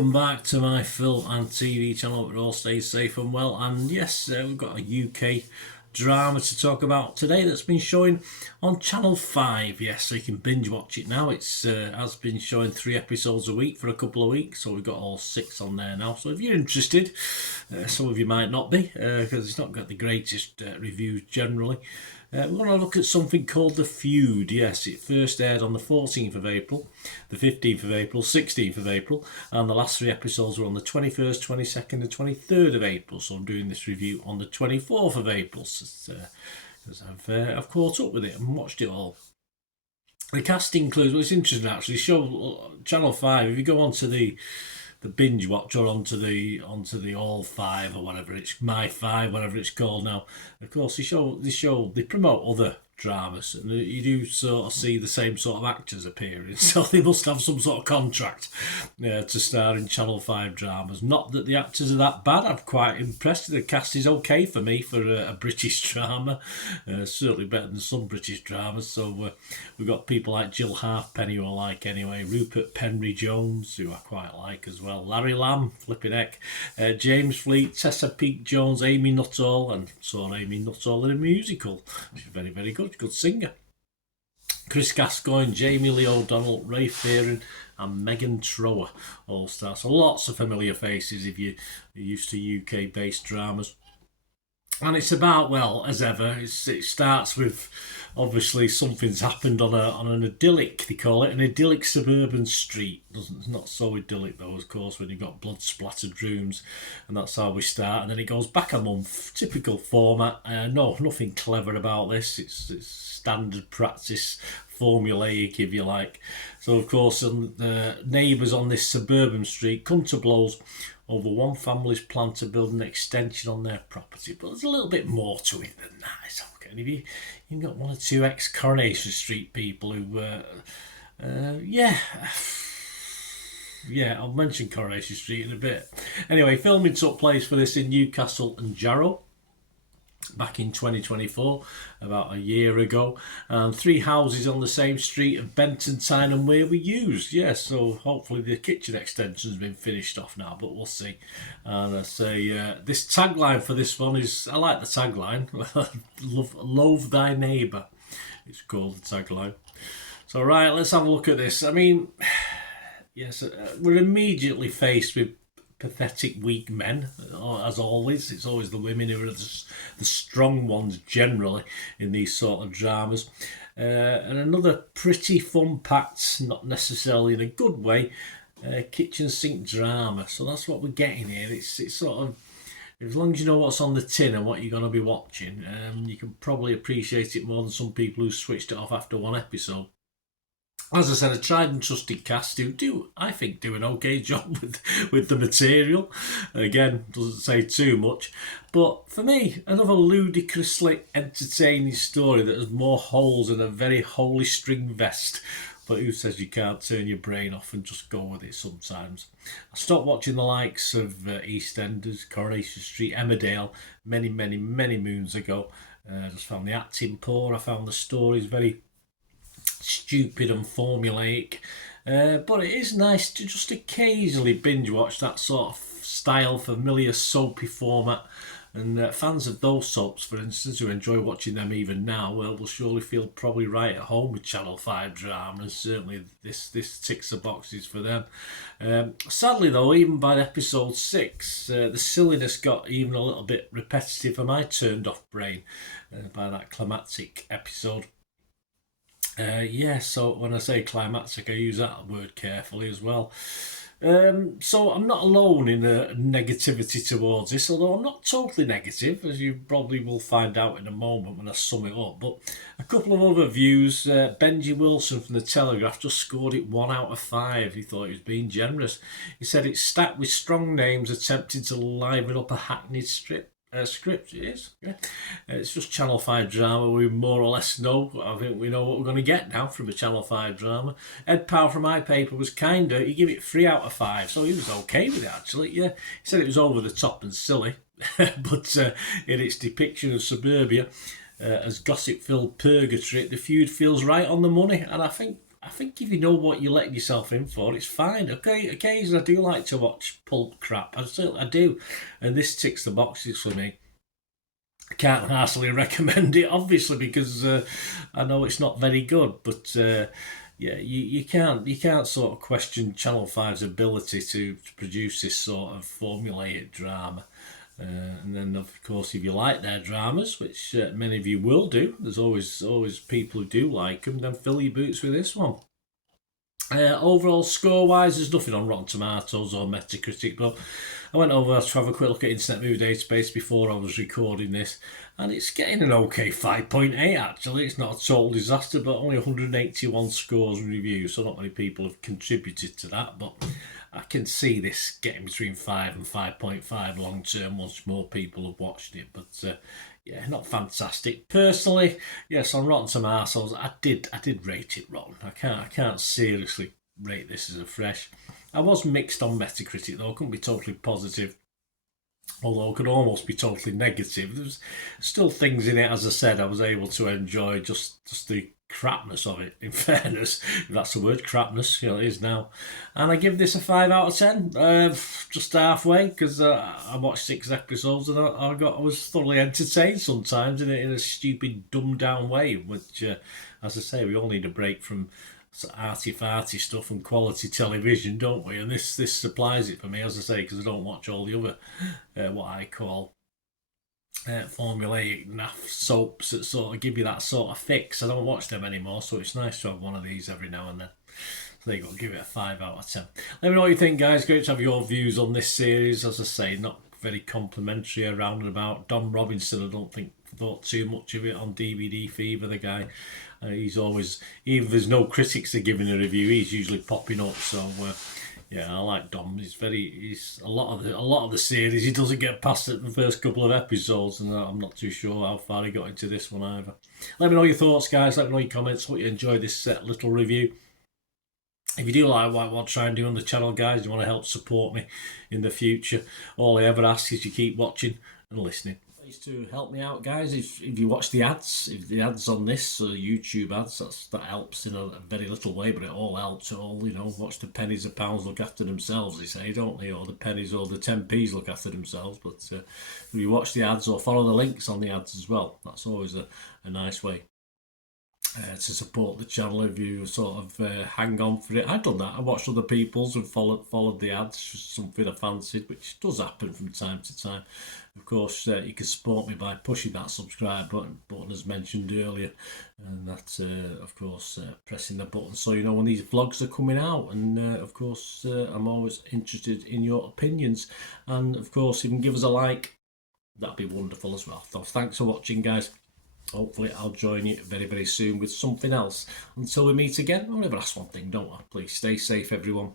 welcome back to my film and TV channel. It all stays safe and well. And yes, we've got a UK drama to talk about today that's been showing on Channel 5. Yes, so you can binge watch it now. It's has been showing 3 episodes a week for a couple of weeks, so we've got all 6 on there now. So if you're interested, some of you might not be, because it's not got the greatest reviews generally. We're going to look at something called The Feud. Yes, it first aired on the 14th of April, the 15th of April, 16th of April, and the last 3 episodes were on the 21st, 22nd and 23rd of April. So I'm doing this review on the 24th of April, because I've caught up with it and watched it all. The cast includes, well, it's interesting actually, Channel 5, if you go onto the binge watch or onto the all 5 or whatever it's my 5 whatever it's called now, of course they promote other dramas, and you do sort of see the same sort of actors appearing, so they must have some sort of contract to star in Channel 5 dramas. Not that the actors are that bad. I'm quite impressed. The cast is okay for me for a British drama, certainly better than some British dramas. So we've got people like Jill Halfpenny, who I like anyway, Rupert Penry-Jones, who I quite like as well, Larry Lamb, flipping heck, James Fleet, Tessa Peake-Jones, Amy Nuttall, and saw Amy Nuttall in a musical. She's very, very good. Good singer. Chris Gascoigne, Jamie Lee O'Donnell, Ray Fearon and Megan Trower all stars. So lots of familiar faces if you're used to UK based dramas. And it's about, well, as ever, it starts with obviously something's happened on an idyllic, they call it, an idyllic suburban street. It's not so idyllic though, of course, when you've got blood splattered rooms, and that's how we start. And then it goes back a month, typical format. No, nothing clever about this. It's standard practice, formulaic if you like. So of course the neighbours on this suburban street come to blows over one family's plan to build an extension on their property. But there's a little bit more to it than that. It's okay. And if you've got 1 or 2 ex-Coronation Street people who, I'll mention Coronation Street in a bit. Anyway, filming took place for this in Newcastle and Jarrow back in 2024, about a year ago, and 3 houses on the same street of Benton, Tyne and Wear were used. Yes, so hopefully the kitchen extension's been finished off now, but we'll see. And I say this tagline for this one is, I like the tagline, Loathe thy neighbour, it's called the tagline. So right, let's have a look at this. I mean, yes, we're immediately faced with pathetic weak men, as always. It's always the women who are the strong ones generally in these sort of dramas, and another pretty fun packed, not necessarily in a good way, kitchen sink drama. So that's what we're getting here. It's sort of, as long as you know what's on the tin and what you're going to be watching, you can probably appreciate it more than some people who switched it off after 1 episode. As I said, a tried and trusted cast who I think do an okay job with the material. Again, doesn't say too much. But for me, another ludicrously entertaining story that has more holes than a very holy string vest. But who says you can't turn your brain off and just go with it sometimes? I stopped watching the likes of EastEnders, Coronation Street, Emmerdale many, many, many moons ago. I just found the acting poor. I found the stories very stupid and formulaic, but it is nice to just occasionally binge watch that sort of style, familiar soapy format. And fans of those soaps, for instance, who enjoy watching them even now, well, will surely feel probably right at home with Channel 5 drama, and certainly this ticks the boxes for them. Sadly though, even by episode 6, the silliness got even a little bit repetitive for my turned off brain by that climactic episode. So when I say climactic, I use that word carefully as well. So I'm not alone in negativity towards this, although I'm not totally negative, as you probably will find out in a moment when I sum it up. But a couple of other views. Benji Wilson from The Telegraph just scored it 1 out of 5. He thought he was being generous. He said it's stacked with strong names attempting to liven up a hackneyed script. It is, yeah. It's just Channel 5 drama. We more or less know. I think we know what we're going to get now from a Channel 5 drama. Ed Powell from iPaper was kinder. He gave it 3 out of 5, so he was okay with it actually. Yeah, he said it was over the top and silly, but in its depiction of suburbia as gossip-filled purgatory, The Feud feels right on the money, and I think I think if you know what you're letting yourself in for, it's fine. Okay, occasionally I do like to watch pulp crap. I do, and this ticks the boxes for me. I can't heartily recommend it, obviously, because I know it's not very good. But yeah, you can't sort of question Channel 5's ability to produce this sort of formulaic drama. And then, of course, if you like their dramas, which many of you will do, there's always people who do like them, then fill your boots with this one. Overall score-wise, there's nothing on Rotten Tomatoes or Metacritic, but I went over to have a quick look at Internet Movie Database before I was recording this, and it's getting an okay 5.8 actually. It's not a total disaster, but only 181 scores and reviews, so not many people have contributed to that, but I can see this getting between 5 and 5.5 long term once more people have watched it, but yeah, not fantastic. Personally, yes, on Rotten Tomatoes, I did rate it wrong. I can't seriously rate this as a fresh. I was mixed on Metacritic though. I couldn't be totally positive, although I could almost be totally negative. There's still things in it, as I said, I was able to enjoy just the crapness of it, in fairness, if that's the word, crapness, it is now. And I give this a 5 out of 10, just halfway, because I watched 6 episodes and I was thoroughly entertained sometimes in a stupid, dumbed down way, which, as I say, we all need a break from arty-farty stuff and quality television, don't we? And this supplies it for me, as I say, because I don't watch all the other, what I call formulaic naff soaps that sort of give you that sort of fix. I don't watch them anymore, so it's nice to have one of these every now and then. So there you go, give it a 5 out of 10. Let me know what you think, guys. Great to have your views on this series. As I say, not very complimentary around and about. Don Robinson, I don't think thought too much of it on DVD Fever, the guy. He's always, even if there's no critics are giving a review, he's usually popping up, so yeah, I like Dom. He's a lot of the series. He doesn't get past the first couple of episodes, and I'm not too sure how far he got into this one either. Let me know your thoughts, guys. Let me know your comments. Hope you enjoyed this little review. If you do like what I try and do on the channel, guys, you want to help support me in the future, all I ever ask is you keep watching and listening. To help me out, guys, if you watch the ads, if the ads on this YouTube ads, that helps in a very little way, but it all helps. Watch the pennies and pounds look after themselves, they say, don't they? Or the pennies or the 10p's look after themselves. But if you watch the ads or follow the links on the ads as well, that's always a nice way to support the channel. If you sort of hang on for it, I've done that. I watched other people's and followed the ads, just something I fancied, which does happen from time to time. Of course, you can support me by pushing that subscribe button as mentioned earlier, and that's of course pressing the button so you know when these vlogs are coming out. And of course, I'm always interested in your opinions, and of course, if you can give us a like, that'd be wonderful as well. So thanks for watching, guys. Hopefully I'll join you very, very soon with something else. Until we meet again, I'll never ask one thing, don't I? Please stay safe, everyone.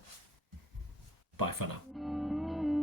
Bye for now.